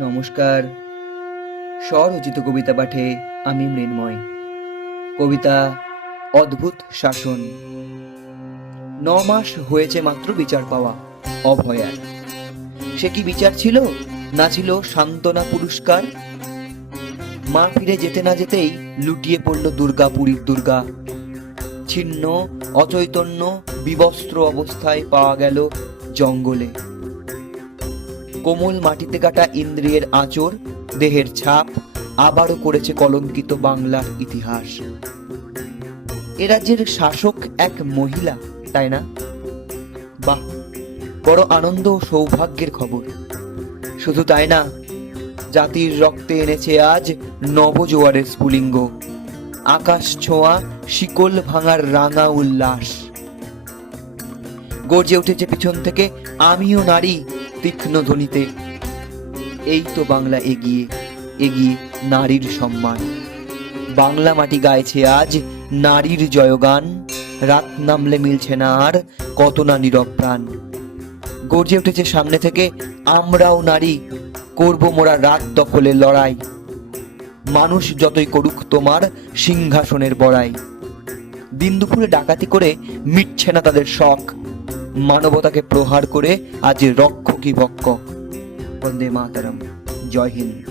নমস্কার। স্বরচিত কবিতা পাঠে আমি মৃন্ময়। কবিতা অদ্ভুত শাসন। 9 মাস হয়েছে মাত্র বিচার পাওয়া অভয়ার। সে কি বিচার ছিল, না ছিল সান্ত্বনা পুরস্কার? মা ফিরে যেতে না যেতেই লুটিয়ে পড়ল দুর্গাপুরীর দুর্গা। ছিন্ন, অচৈতন্য, বিবস্ত্র অবস্থায় পাওয়া গেল জঙ্গলে। কোমল মাটিতে কাটা ইন্দ্রিয়ের আঁচড়, দেহের ছাপ আবারও করেছে কলঙ্কিত বাংলার ইতিহাস। এ রাজ্যের শাসক এক মহিলা, তাই না? বাহ, বড় আনন্দ ও সৌভাগ্যের খবর। শুধু তাই না, জাতির রক্তে এনেছে আজ নবজোয়ারের স্ফুলিঙ্গ। আকাশ ছোঁয়া শিকল ভাঙার রাঙা উল্লাস। গর্জে উঠেছে পিছন থেকে আমিও নারী তীক্ষ্ণ ধ্বনিতে। এই তো বাংলা এগিয়ে এগিয়ে নারীর সম্মান। বাংলা মাটি গাইছে আজ নারীর জয়গান। রাত নামলে মিলছে না আর কত না নীরব প্রাণ। গর্জে উঠেছে সামনে থেকে আমরাও নারী, করব মোরা রাত দখলের লড়াই। মানুষ যতই করুক তোমার সিংহাসনের বড়াই। দিন দুপুরে ডাকাতি করে মিটছে না তাদের শখ। মানবতাকে প্রহার করে আজ রক্ষকই ভক্ষ। বন্দে মাতরম। জয় হিন্দ।